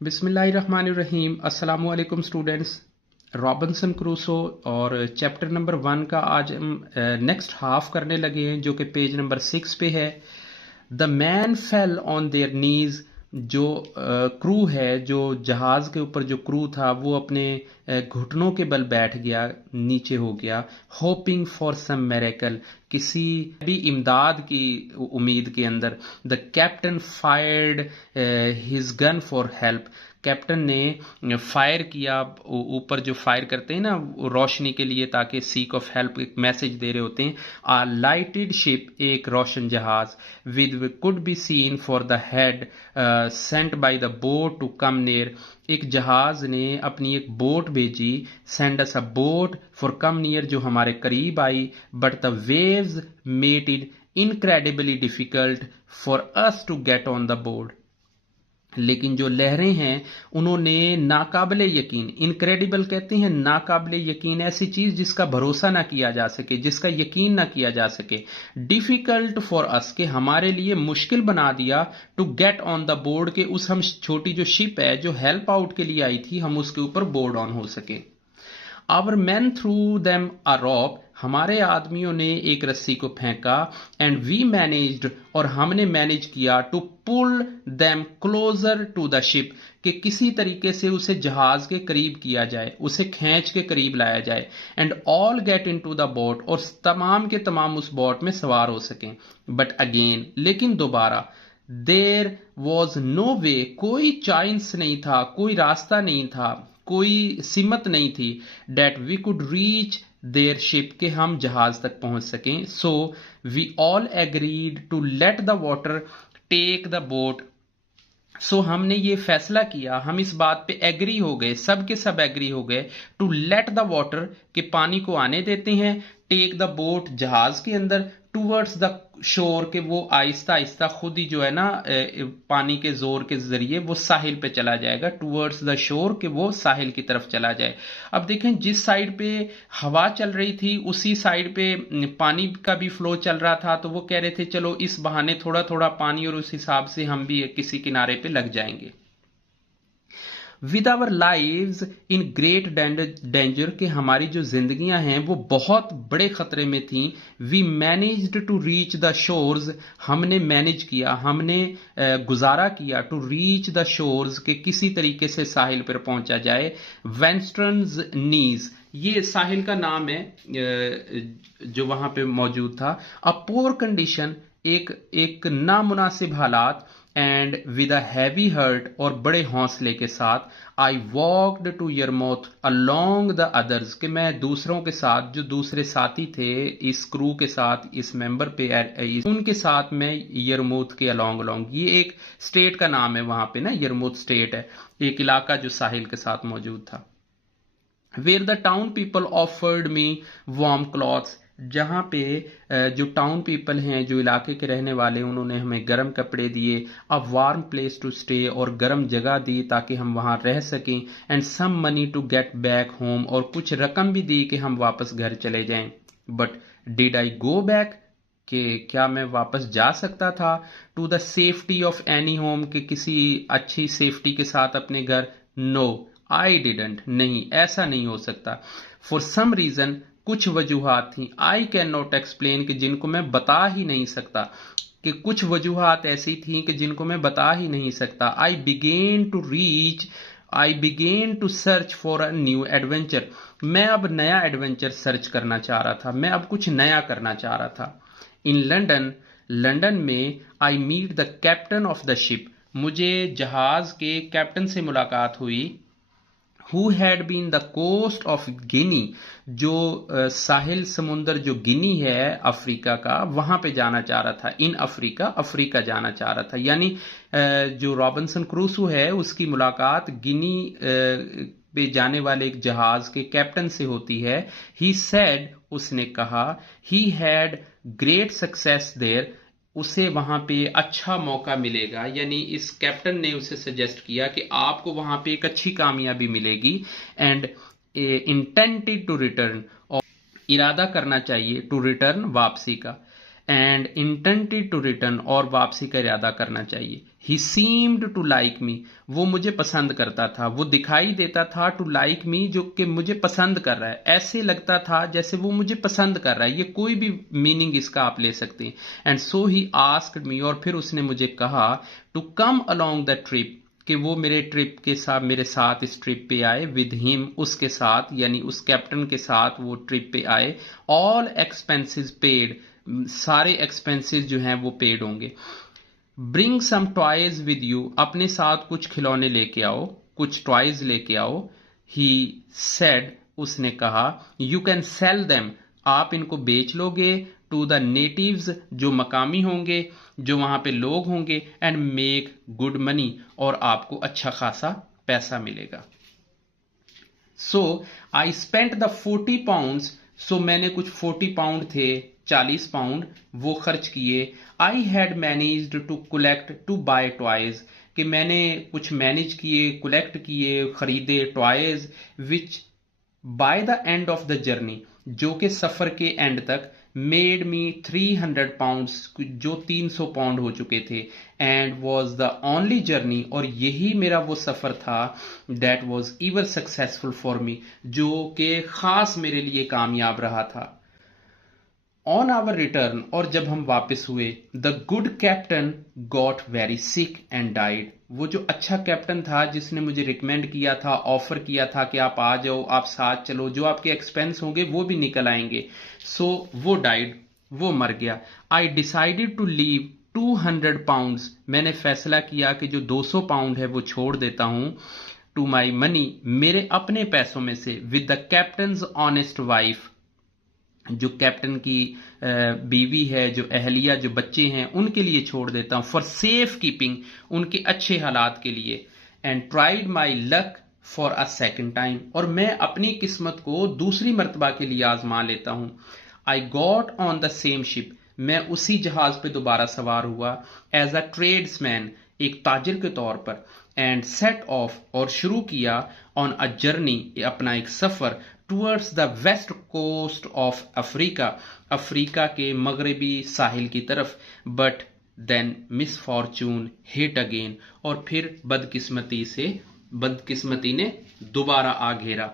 बिस्मिल्लाहिर्रहमानिर्रहीम। अस्सलाम वालेकुम स्टूडेंट्स। रॉबिन्सन क्रूसो और चैप्टर नंबर 1 का आज हम नेक्स्ट हाफ करने लगे हैं, जो कि पेज नंबर 6 पे है। The man fell on their नीज। जो क्रू है, जो जहाज के ऊपर जो क्रू था, वो अपने घुटनों के बल बैठ गया, नीचे हो गया। होपिंग फॉर सम मिरेकल, किसी भी इमदाद की उम्मीद के अंदर। The captain fired his gun for help. Captain ने फायर किया, ऊपर जो फायर करते हैं ना रोशनी के लिए, ताकि सीक ऑफ हेल्प एक मैसेज दे रहे होते हैं। आ लाइटेड शिप, एक रोशन जहाज, with could be seen for the head sent by the boat to come near. एक जहाज ने अपनी एक बोट भेजी, send us a boat for come near, जो हमारे करीब आई। But the waves made it incredibly difficult for us to get on the board. लेकिन जो लहरें हैं उन्होंने नाकाबिले यकीन, इनक्रेडिबल कहते हैं नाकाबिले यकीन, ऐसी चीज जिसका भरोसा ना किया जा सके, जिसका यकीन ना किया जा सके। डिफिकल्ट फॉर अस, के हमारे लिए मुश्किल बना दिया। To get on the board, के उस हम छोटी जो शिप है जो हेल्प आउट के लिए आई थी, हम उसके ऊपर बोर्ड ऑन हो सके। Our man threw them a rope, हमारे आदमियों ने एक रस्सी को फेंका। एंड वी मैनेज्ड, और हमने मैनेज किया। To pull them closer to the ship, कि किसी तरीके से उसे जहाज के करीब किया जाए, उसे खींच के करीब लाया जाए। And all get into the boat, और तमाम के तमाम उस बोट में सवार हो सकें। बट अगेन, लेकिन दोबारा, देर वॉज नो वे, कोई चांस नहीं था, कोई रास्ता नहीं था, कोई सिमत नहीं थी। That we could reach their ship, के हम जहाज तक पहुंच सकें। So we all agreed to let the water take the boat. सो हमने ये फैसला किया, हम इस बात पे एग्री हो गए, सब के सब एग्री हो गए। टू लेट द वाटर, के पानी को आने देते हैं। टेक द बोट, जहाज के अंदर। टूवर्ड्स द शोर, के वो आहिस्ता आहिस्ता खुद ही जो है ना पानी के जोर के जरिए वो साहिल पे चला जाएगा। टूवर्ड्स द शोर, के वो साहिल की तरफ चला जाए। अब देखें, जिस साइड पे हवा चल रही थी उसी साइड पे पानी का भी फ्लो चल रहा था, तो वो कह रहे थे चलो इस बहाने थोड़ा थोड़ा पानी, और उस हिसाब से हम भी किसी किनारे पे लग जाएंगे। With our lives in great danger, के हमारी जो जिंदगियां हैं वो बहुत बड़े खतरे में थीं। We managed to reach the shores, हमने मैनेज किया, हमने गुजारा किया। टू रीच द शोर्स, के किसी तरीके से साहिल पर पहुंचा जाए। वेंस्टर्न्स नीज, ये साहिल का नाम है जो वहां पे मौजूद था। अ पोर कंडीशन, एक नामुनासिब हालात। And with a heavy heart, और बड़े हौसले के साथ। I walked to Yarmouth along the others, कि मैं दूसरों के साथ, जो दूसरे साथी थे इस क्रू के साथ, इस मेंबर पे, उनके साथ मैं यरमौथ के अलोंग, ये एक स्टेट का नाम है वहां पे ना, यरमौथ स्टेट है, एक इलाका जो साहिल के साथ मौजूद था। Where the town people offered me warm clothes, जहां पे जो टाउन पीपल हैं, जो इलाके के रहने वाले, उन्होंने हमें गर्म कपड़े दिए। A warm place to stay, और गर्म जगह दी ताकि हम वहां रह सकें। And some money to get back home, और कुछ रकम भी दी कि हम वापस घर चले जाएं। But did I go back, कि क्या मैं वापस जा सकता था। To the safety of any home, कि किसी अच्छी सेफ्टी के साथ अपने घर। नो आई डिडंट, नहीं, ऐसा नहीं हो सकता। फॉर सम रीजन, कुछ वजूहात थी। आई कैन नॉट एक्सप्लेन, कि जिनको मैं बता ही नहीं सकता, कि कुछ वजूहात ऐसी थी कि जिनको मैं बता ही नहीं सकता। I began to search for a new adventure, मैं अब नया एडवेंचर सर्च करना चाह रहा था, मैं अब कुछ नया करना चाह रहा था। इन लंदन, लंदन में। I meet the captain of the ship, मुझे जहाज के कैप्टन से मुलाकात हुई। Who had been the coast of Guinea, जो साहिल समुंदर जो गिनी है अफ्रीका का, वहां पे जाना चाह रहा था। इन अफ्रीका, अफ्रीका जाना चाह रहा था। यानी जो रॉबिन्सन क्रूसो है उसकी मुलाकात गिनी पे जाने वाले एक जहाज के कैप्टन से होती है। ही सेड, उसने कहा, he had great success there, उसे वहां पे अच्छा मौका मिलेगा। यानी इस कैप्टन ने उसे सजेस्ट किया कि आपको वहां पे एक अच्छी कामयाबी मिलेगी। एंड इंटेंटेड टू रिटर्न, और इरादा करना चाहिए, टू रिटर्न, वापसी का। एंड इंटेंटेड टू रिटर्न, और वापसी का इरादा करना चाहिए। ही सीम्ड टू लाइक मी, वो मुझे पसंद करता था, वो दिखाई देता था टू लाइक मी, जो कि मुझे पसंद कर रहा है, ऐसे लगता था जैसे वो मुझे पसंद कर रहा है। ये कोई भी मीनिंग इसका आप ले सकते हैं। And so he asked me, और फिर उसने मुझे कहा to come along the trip, कि वो मेरे ट्रिप के साथ, मेरे साथ इस ट्रिप पे आए, विद हिम, उसके साथ, यानी उस कैप्टन के साथ वो ट्रिप पे आए। ऑल एक्सपेंसेस पेड, सारे एक्सपेंसेस जो हैं वो पेड होंगे। Bring some toys with you, अपने साथ कुछ खिलौने लेके आओ, कुछ टॉयज लेके आओ। ही सेड, उसने कहा, यू कैन सेल देम, आप इनको बेच लोगे, टू द नेटिव्स, जो मकामी होंगे, जो वहां पे लोग होंगे, एंड मेक गुड मनी, और आपको अच्छा खासा पैसा मिलेगा। सो आई स्पेंट द 40 पाउंड्स, सो मैंने कुछ 40 पाउंड थे, 40 पाउंड वो खर्च किए। I had managed to collect to buy toys, कि मैंने कुछ मैनेज किए, कलेक्ट किए, खरीदे toys, which by the end of the journey, जो कि सफर के एंड तक मेड मी 300 पाउंड्स, जो 300 पाउंड हो चुके थे। And was the only journey, और यही मेरा वो सफर था, that was ever successful for me, जो कि खास मेरे लिए कामयाब रहा था। ऑन आवर रिटर्न, और जब हम वापस हुए, the good captain got very sick and died, वो जो अच्छा कैप्टन था जिसने मुझे रिकमेंड किया था, ऑफर किया था कि आप आ जाओ, आप साथ चलो, जो आपके एक्सपेंस होंगे वो भी निकल आएंगे। सो वो डाइड, वो मर गया। I decided to leave 200 pounds, मैंने फैसला किया कि जो 200 पाउंड है वो छोड़ देता हूं, टू माई मनी, मेरे अपने पैसों में से, with the captains honest wife, जो कैप्टन की बीवी है, जो अहलिया, जो बच्चे हैं, उनके लिए छोड़ देता हूं, फॉर सेफ कीपिंग, उनके अच्छे हालात के लिए। And tried my luck for a second time, और मैं अपनी किस्मत को दूसरी मर्तबा के लिए आजमा लेता हूं। I got on the same ship, मैं उसी जहाज पे दोबारा सवार हुआ, एज अ ट्रेड्समैन, एक ताजिर के तौर पर। एंड सेट ऑफ, और शुरू किया, ऑन अ जर्नी, अपना एक सफर, towards the west coast of Africa, Africa के मगरबी साहिल की तरफ। But then misfortune hit again, और फिर बदकिस्मती ने दोबारा आ घेरा।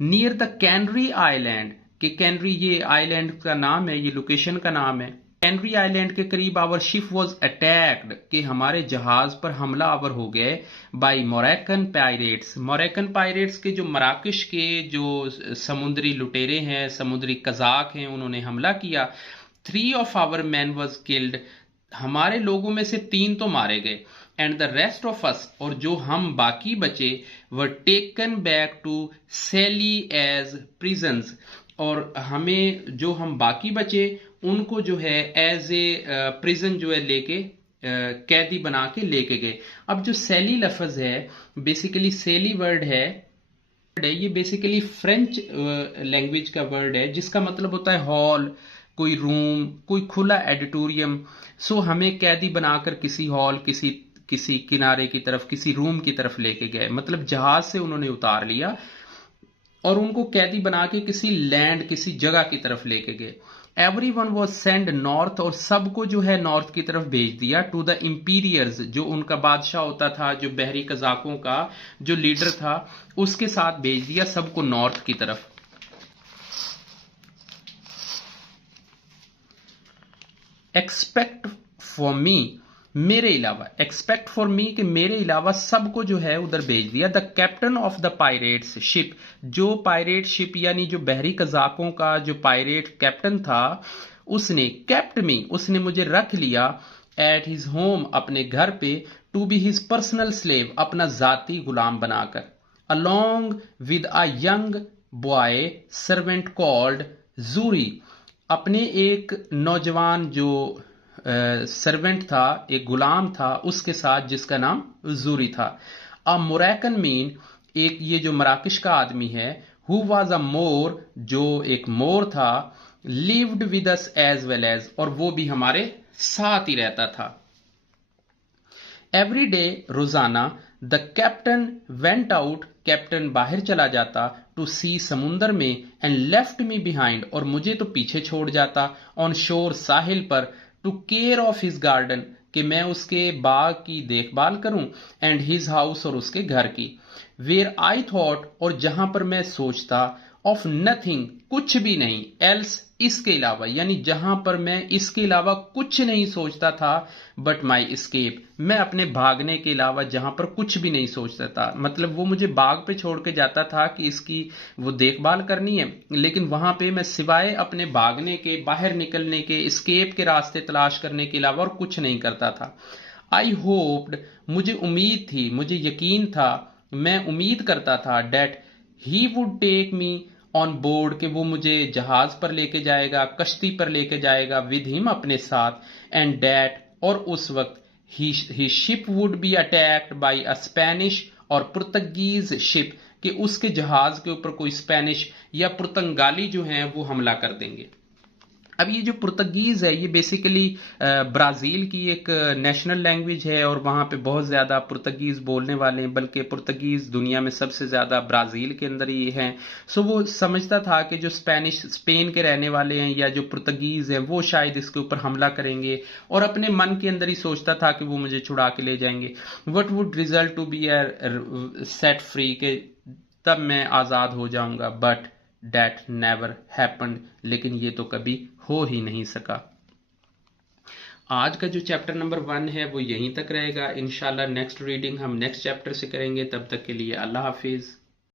नियर द कैनरी आइलैंड, कि कैनरी ये आइलैंड का नाम है, ये लोकेशन का नाम है। कैनरी आइलैंड के करीब आवर शिप वॉज अटैक्ड, कि हमारे जहाज पर हमला आवर हो गए, by Moroccan pirates, Moroccan pirates के जो मराकश के जो समुद्री लुटेरे हैं, समुद्री कजाक हैं, उन्होंने हमला किया। 3 of our man was killed, हमारे लोगों में से 3 तो मारे गए। And the rest of us, और जो हम बाकी बचे, were taken back to Sallee as prisoners, और हमें, जो हम बाकी बचे, उनको जो है एज ए प्रिजन जो है लेके कैदी बना के लेके गए। अब जो सैली लफ्ज है, बेसिकली सैली वर्ड है, ये बेसिकली फ्रेंच लैंग्वेज का वर्ड है, जिसका मतलब होता है हॉल, कोई रूम, कोई खुला एडिटोरियम। सो हमें कैदी बनाकर किसी हॉल, किसी किनारे की तरफ, किसी रूम की तरफ लेके गए, मतलब जहाज से उन्होंने उतार लिया और उनको कैदी बना के किसी लैंड, किसी जगह की तरफ लेके गए। Every one was send north, और सबको जो है नॉर्थ की तरफ भेज दिया, टू द इंपीरियर्स, जो उनका बादशाह होता था, जो बहरी कजाकों का जो लीडर था, उसके साथ भेज दिया सबको नॉर्थ की तरफ। एक्सपेक्ट फॉर मी, मेरे अलावा, एक्सपेक्ट फॉर मी, कि मेरे अलावा सबको जो है उधर भेज दिया। The captain of the pirates ship, जो पायरेट शिप यानी जो बहरी कजाकों का जो पायरेट कैप्टन था, उसने केप्ट मी, उसने मुझे रख लिया, एट हिज होम, अपने घर पे, to be his personal slave, अपना जाती गुलाम बनाकर, along with a young boy servant called Xury, अपने एक नौजवान जो सर्वेंट था, एक गुलाम था, उसके साथ, जिसका नाम जूरी था। अ मोरक्कन मीन, एक ये जो मराकश का आदमी है, हु वाज अ मोर, जो एक मोर था, lived with us as well as, और वो भी हमारे साथ ही रहता था। एवरी डे, रोजाना, the captain went out, captain बाहर चला जाता, टू सी, समुंदर में, एंड लेफ्ट मी बिहाइंड, और मुझे तो पीछे छोड़ जाता, ऑन शोर, साहिल पर, to care of his garden, कि मैं उसके बाग की देखभाल करूं, एंड हिज हाउस और उसके घर की, वेयर आई थॉट और जहां पर मैं सोचता, ऑफ नथिंग कुछ भी नहीं, एल्स इसके अलावा, यानी जहां पर मैं इसके अलावा कुछ नहीं सोचता था, बट माई एस्केप मैं अपने भागने के अलावा जहां पर कुछ भी नहीं सोचता था। मतलब वो मुझे बाग पे छोड़ के जाता था कि इसकी वो देखभाल करनी है, लेकिन वहां पे मैं सिवाय अपने भागने के, बाहर निकलने के, एस्केप के रास्ते तलाश करने के अलावा और कुछ नहीं करता था। आई होप्ड मुझे उम्मीद थी, मुझे यकीन था, मैं उम्मीद करता था, that he would take me on board कि वो मुझे जहाज पर लेके जाएगा, कश्ती पर लेके जाएगा, विद हिम अपने साथ, एंड डेट और उस वक्त ही ship would be attacked by a Spanish और पुर्तगीज शिप कि उसके जहाज के ऊपर कोई स्पेनिश या पुर्तगाली जो हैं वो हमला कर देंगे। अब ये जो पुर्तगीज है ये बेसिकली ब्राजील की एक नेशनल लैंग्वेज है और वहां पे बहुत ज्यादा पुर्तगीज बोलने वाले हैं, बल्कि पुर्तगीज दुनिया में सबसे ज्यादा ब्राजील के अंदर ही हैं। सो वो समझता था कि जो स्पेनिश स्पेन के रहने वाले हैं या जो पुर्तगीज हैं वो शायद इसके ऊपर हमला करेंगे, और अपने मन के अंदर ही सोचता था कि वो मुझे छुड़ा के ले जाएंगे। What would result to be set free के तब मैं आजाद हो जाऊंगा, बट डेट नेवर हैपेंड लेकिन ये तो कभी हो ही नहीं सका। आज का जो चैप्टर नंबर 1 है वो यहीं तक रहेगा। इंशाल्लाह नेक्स्ट रीडिंग हम नेक्स्ट चैप्टर से करेंगे। तब तक के लिए अल्लाह हाफिज।